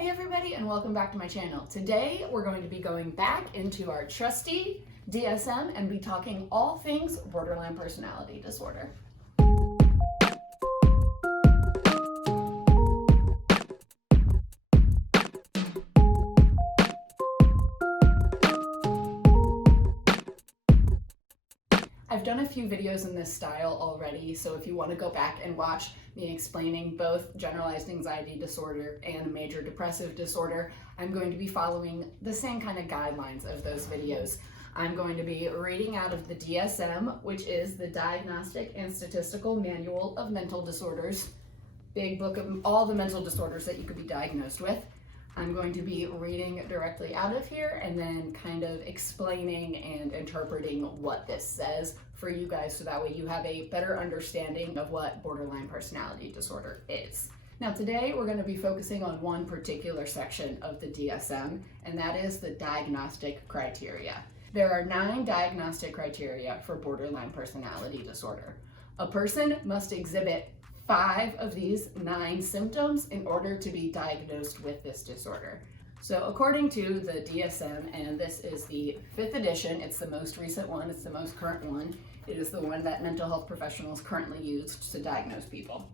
Hey everybody, and welcome back to my channel. Today we're going to be going back into our trusty DSM and be talking all things borderline personality disorder. I've done a few videos in this style already, so if you want to go back and watch me explaining both generalized anxiety disorder and major depressive disorder, I'm going to be following the same kind of guidelines of those videos. I'm going to be reading out of the DSM, which is the Diagnostic and Statistical Manual of Mental Disorders, big book of all the mental disorders that you could be diagnosed with. I'm going to be reading directly out of here and then kind of explaining and interpreting what this says for you guys so that way you have a better understanding of what borderline personality disorder is. Now today we're going to be focusing on one particular section of the DSM, and that is the Diagnostic Criteria. There are 9 diagnostic criteria for borderline personality disorder. A person must exhibit 5 of these 9 symptoms in order to be diagnosed with this disorder. So according to the DSM, and this is the 5th edition, it's the most recent one, it's the most current one, it is the one that mental health professionals currently use to diagnose people.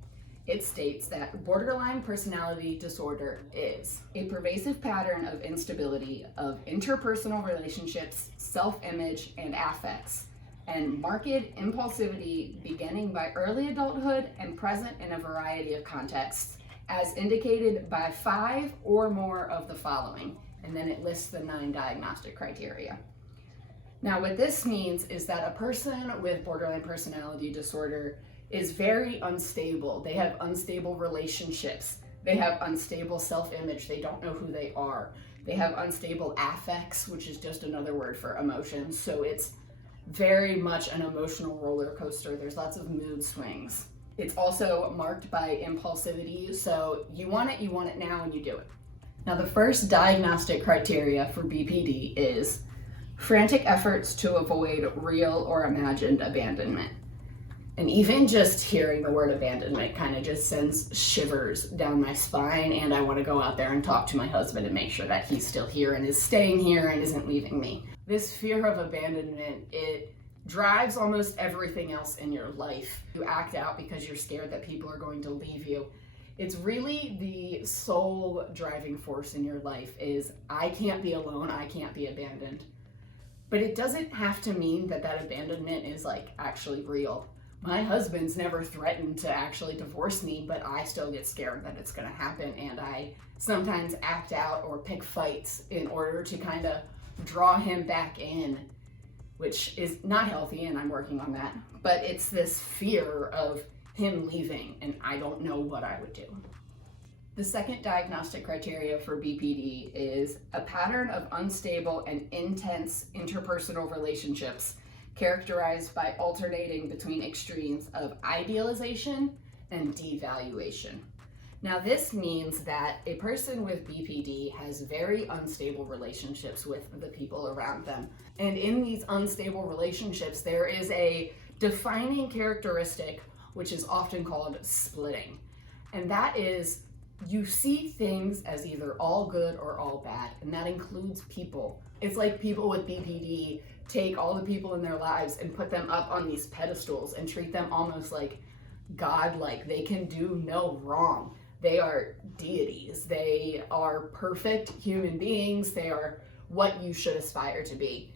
It states that borderline personality disorder is a pervasive pattern of instability of interpersonal relationships, self-image, and affects, and marked impulsivity beginning by early adulthood and present in a variety of contexts, as indicated by 5 or more of the following. And then it lists the 9 diagnostic criteria. Now, what this means is that a person with borderline personality disorder is very unstable. They have unstable relationships. They have unstable self-image. They don't know who they are. They have unstable affects, which is just another word for emotions. So it's very much an emotional roller coaster. There's lots of mood swings. It's also marked by impulsivity, so you want it now, and you do it. Now, the first diagnostic criteria for BPD is frantic efforts to avoid real or imagined abandonment. And even just hearing the word abandonment kind of just sends shivers down my spine, and I want to go out there and talk to my husband and make sure that he's still here and is staying here and isn't leaving me. This fear of abandonment, it drives almost everything else in your life. You act out because you're scared that people are going to leave you. It's really the sole driving force in your life is, I can't be alone, I can't be abandoned. But it doesn't have to mean that that abandonment is like actually real. My husband's never threatened to actually divorce me, but I still get scared that it's going to happen, and I sometimes act out or pick fights in order to kind of draw him back in, which is not healthy, and I'm working on that. But it's this fear of him leaving, and I don't know what I would do. The second diagnostic criteria for BPD is a pattern of unstable and intense interpersonal relationships characterized by alternating between extremes of idealization and devaluation. Now, this means that a person with BPD has very unstable relationships with the people around them. And in these unstable relationships, there is a defining characteristic which is often called splitting. And that is, you see things as either all good or all bad, and that includes people. It's like people with BPD take all the people in their lives and put them up on these pedestals and treat them almost like God-like. They can do no wrong. They are deities. They are perfect human beings. They are what you should aspire to be.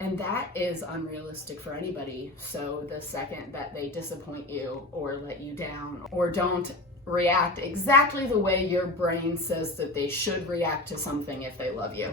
And that is unrealistic for anybody. So the second that they disappoint you or let you down or don't react exactly the way your brain says that they should react to something if they love you,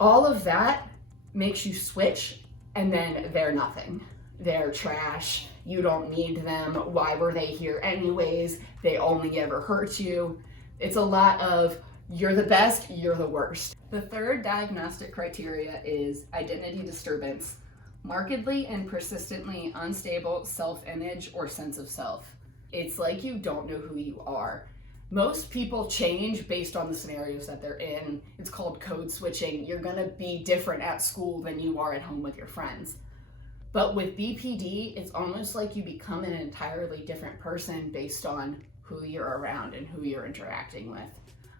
all of that makes you switch, and then they're nothing. They're trash. You don't need them. Why were they here anyways? They only ever hurt you. It's a lot of, you're the best, you're the worst. The third diagnostic criteria is identity disturbance, markedly and persistently unstable self-image or sense of self. It's like you don't know who you are. Most people change based on the scenarios that they're in. It's called code switching. You're gonna be different at school than you are at home with your friends. But with BPD, it's almost like you become an entirely different person based on who you're around and who you're interacting with.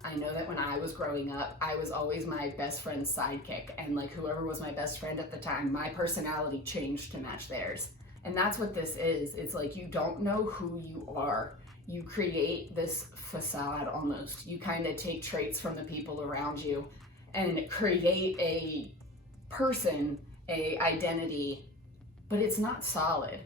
I know that when I was growing up, I was always my best friend's sidekick, and like whoever was my best friend at the time, my personality changed to match theirs. And that's what this is. It's like you don't know who you are. You create this facade almost. You kind of take traits from the people around you and create a person, a identity, but it's not solid.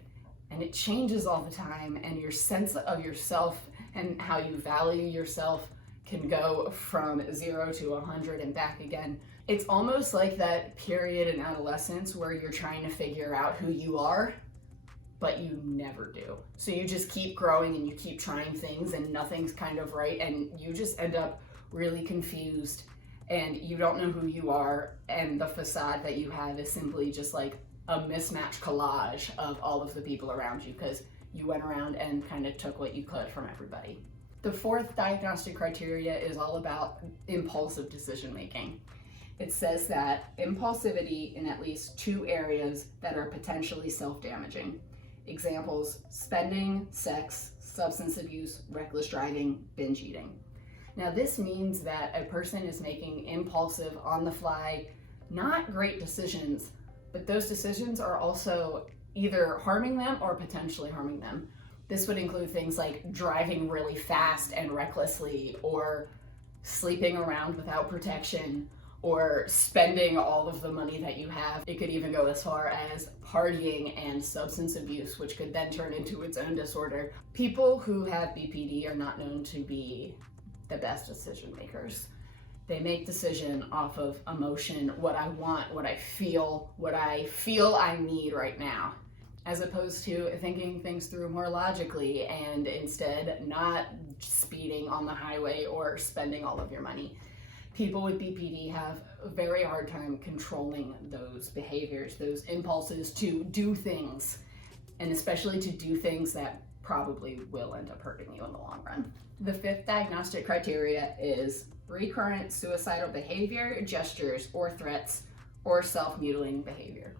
And it changes all the time, and your sense of yourself and how you value yourself can go from 0 to 100 and back again. It's almost like that period in adolescence where you're trying to figure out who you are, but you never do. So you just keep growing and you keep trying things and nothing's kind of right, and you just end up really confused and you don't know who you are, and the facade that you have is simply just like a mismatched collage of all of the people around you because you went around and kind of took what you could from everybody. The fourth diagnostic criteria is all about impulsive decision making. It says that impulsivity in at least 2 areas that are potentially self-damaging. Examples: spending, sex, substance abuse, reckless driving, binge eating. Now this means that a person is making impulsive, on the fly, not great decisions, but those decisions are also either harming them or potentially harming them. This would include things like driving really fast and recklessly, or sleeping around without protection, or spending all of the money that you have. It could even go as far as partying and substance abuse, which could then turn into its own disorder. People who have BPD are not known to be the best decision makers. They make decision off of emotion, what I want, what I feel I need right now, as opposed to thinking things through more logically and instead not speeding on the highway or spending all of your money. People with BPD have a very hard time controlling those behaviors, those impulses to do things, and especially to do things that probably will end up hurting you in the long run. The fifth diagnostic criteria is recurrent suicidal behavior, gestures, or threats, or self-mutilating behavior.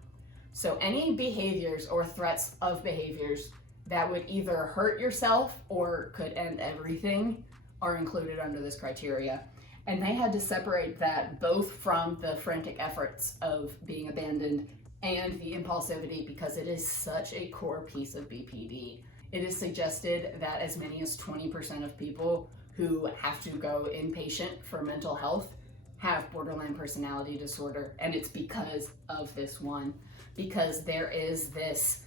So any behaviors or threats of behaviors that would either hurt yourself or could end everything are included under this criteria. And they had to separate that both from the frantic efforts of being abandoned and the impulsivity because it is such a core piece of BPD. It is suggested that as many as 20% of people who have to go inpatient for mental health have borderline personality disorder, and it's because of this one, because there is this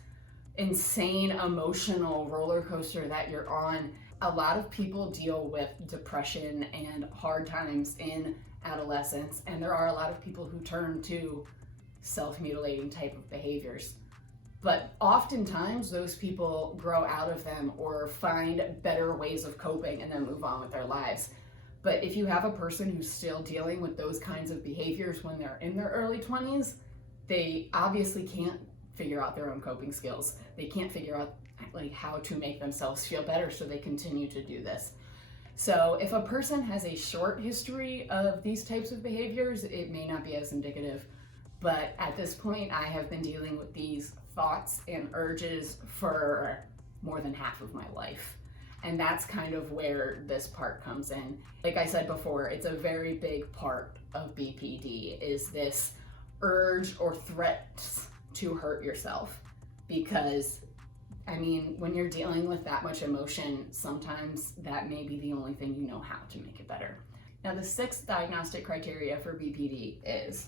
insane emotional roller coaster that you're on. A lot of people deal with depression and hard times in adolescence, and there are a lot of people who turn to self-mutilating type of behaviors. But oftentimes those people grow out of them or find better ways of coping and then move on with their lives. But if you have a person who's still dealing with those kinds of behaviors when they're in their early 20s, they obviously can't figure out their own coping skills. They can't figure out like how to make themselves feel better, so they continue to do this. So if a person has a short history of these types of behaviors, it may not be as indicative. But at this point, I have been dealing with these thoughts and urges for more than half of my life. And that's kind of where this part comes in. Like I said before, it's a very big part of BPD is this urge or threats to hurt yourself. Because, I mean, when you're dealing with that much emotion, sometimes that may be the only thing you know how to make it better. Now, the sixth diagnostic criteria for BPD is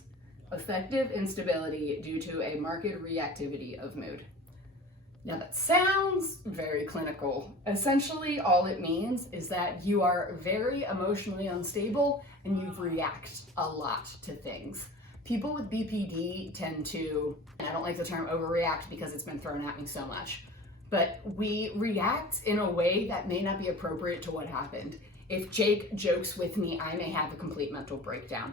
affective instability due to a marked reactivity of mood. Now that sounds very clinical. Essentially, all it means is that you are very emotionally unstable and you react a lot to things. People with BPD tend to, and I don't like the term overreact because it's been thrown at me so much, but we react in a way that may not be appropriate to what happened. If Jake jokes with me, I may have a complete mental breakdown.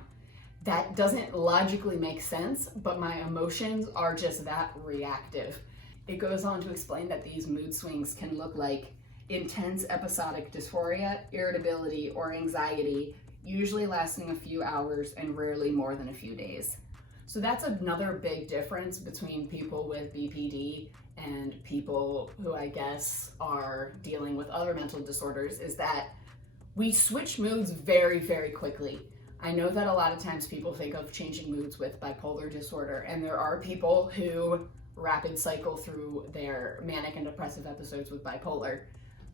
That doesn't logically make sense, but my emotions are just that reactive. It goes on to explain that these mood swings can look like intense episodic dysphoria, irritability, or anxiety, usually lasting a few hours and rarely more than a few days. So that's another big difference between people with BPD and people who I guess are dealing with other mental disorders, is that We switch moods very, very quickly. I know that a lot of times people think of changing moods with bipolar disorder, and there are people who rapid cycle through their manic and depressive episodes with bipolar,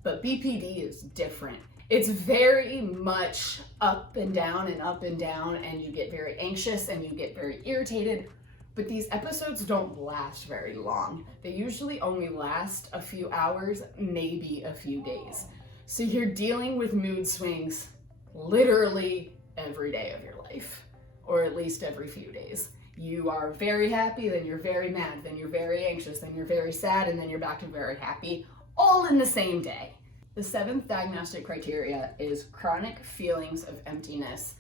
but BPD is different. It's very much up and down and up and down, and you get very anxious and you get very irritated, but these episodes don't last very long. They usually only last a few hours, maybe a few days. So you're dealing with mood swings literally every day of your life, or at least every few days. You are very happy, then you're very mad, then you're very anxious, then you're very sad, and then you're back to very happy, all in the same day. The 7th diagnostic criteria is chronic feelings of emptiness.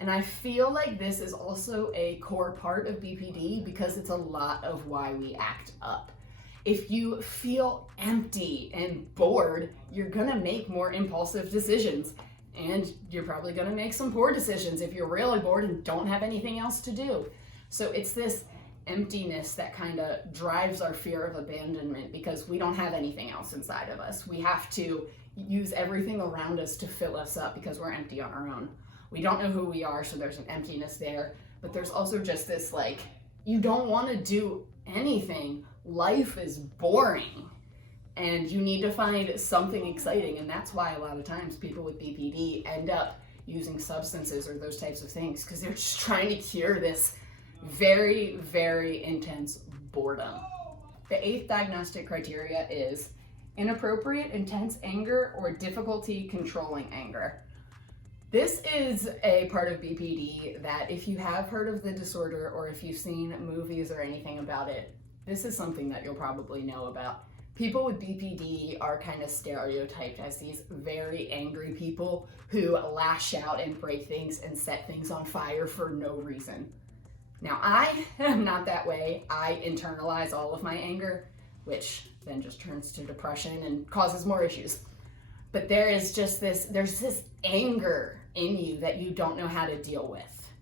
And I feel like this is also a core part of BPD because it's a lot of why we act up. If you feel empty and bored, you're gonna make more impulsive decisions. And you're probably gonna make some poor decisions if you're really bored and don't have anything else to do. So it's this emptiness that kind of drives our fear of abandonment because we don't have anything else inside of us. We have to use everything around us to fill us up because we're empty on our own. We don't know who we are, so there's an emptiness there. But there's also just this like, you don't want to do anything. Life is boring. And you need to find something exciting. And that's why a lot of times people with BPD end up using substances or those types of things because they're just trying to cure this very, very intense boredom. The 8th diagnostic criteria is inappropriate, intense anger or difficulty controlling anger. This is a part of BPD that if you have heard of the disorder or if you've seen movies or anything about it, this is something that you'll probably know about. People with BPD are kind of stereotyped as these very angry people who lash out and break things and set things on fire for no reason. Now, I am not that way. I internalize all of my anger, which then just turns to depression and causes more issues. But there's this anger in you that you don't know how to deal with.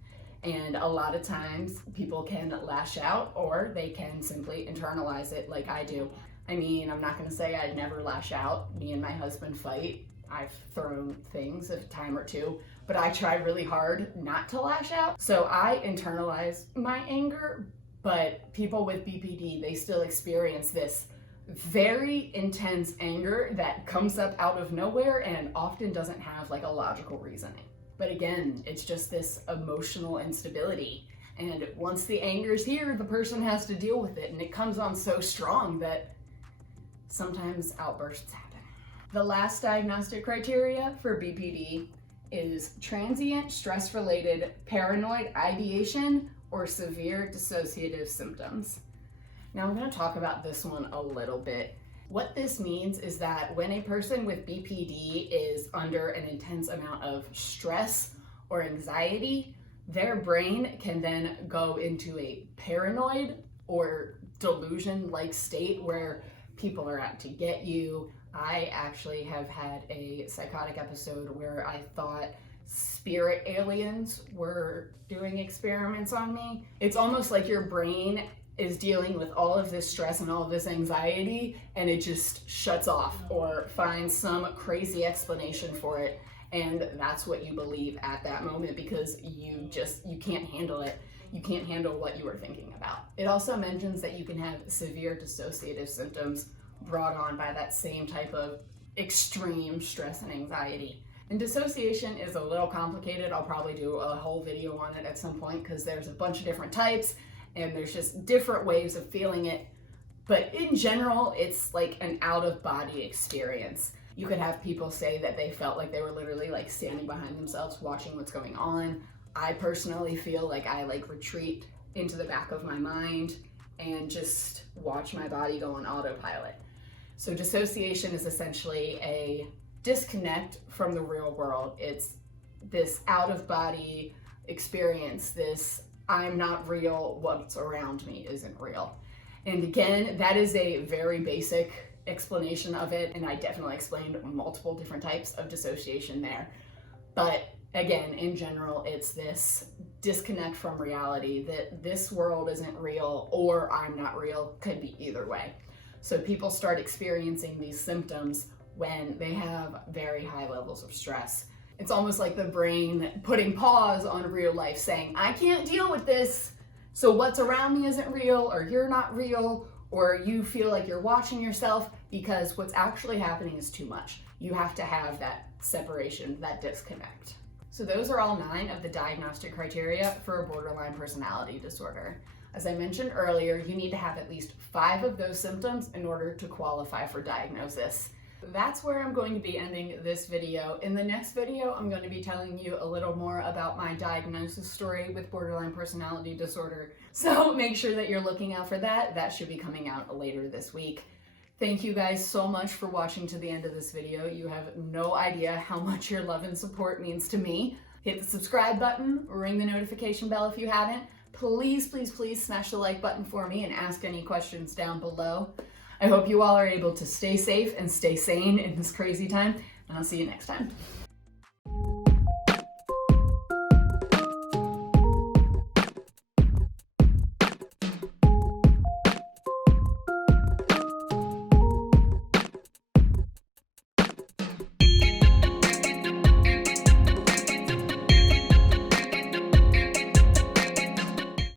And a lot of times people can lash out or they can simply internalize it like I do. I mean, I'm not gonna say I'd never lash out. Me and my husband fight. I've thrown things a time or two, but I try really hard not to lash out. So I internalize my anger, but people with BPD, they still experience this very intense anger that comes up out of nowhere and often doesn't have like a logical reasoning. But again, it's just this emotional instability. And once the anger's here, the person has to deal with it. And it comes on so strong that sometimes outbursts happen. The last diagnostic criteria for BPD is transient stress-related paranoid ideation or severe dissociative symptoms. Now I'm going to talk about this one a little bit. What this means is that when a person with BPD is under an intense amount of stress or anxiety, their brain can then go into a paranoid or delusion-like state where people are out to get you. I actually have had a psychotic episode where I thought spirit aliens were doing experiments on me. It's almost like your brain is dealing with all of this stress and all of this anxiety and it just shuts off or finds some crazy explanation for it, and that's what you believe at that moment because you can't handle it. You can't handle what you were thinking about. It also mentions that you can have severe dissociative symptoms brought on by that same type of extreme stress and anxiety. And dissociation is a little complicated. I'll probably do a whole video on it at some point because there's a bunch of different types and there's just different ways of feeling it. But in general, it's like an out-of-body experience. You could have people say that they felt like they were literally like standing behind themselves watching what's going on. I personally feel like I retreat into the back of my mind and just watch my body go on autopilot. So dissociation is essentially a disconnect from the real world. It's this out-of-body experience, this I'm not real, what's around me isn't real. And again, that is a very basic explanation of it, and I definitely explained multiple different types of dissociation there. But again, in general, it's this disconnect from reality, that this world isn't real or I'm not real, could be either way. So people start experiencing these symptoms when they have very high levels of stress. It's almost like the brain putting pause on real life, saying, I can't deal with this, so what's around me isn't real, or you're not real, or you feel like you're watching yourself, because what's actually happening is too much. You have to have that separation, that disconnect. So those are all 9 of the diagnostic criteria for a borderline personality disorder. As I mentioned earlier, you need to have at least 5 of those symptoms in order to qualify for diagnosis. That's where I'm going to be ending this video. In the next video, I'm going to be telling you a little more about my diagnosis story with borderline personality disorder. So make sure that you're looking out for that. That should be coming out later this week. Thank you guys so much for watching to the end of this video. You have no idea how much your love and support means to me. Hit the subscribe button, ring the notification bell if you haven't. Please, please, please smash the like button for me and ask any questions down below. I hope you all are able to stay safe and stay sane in this crazy time, and I'll see you next time.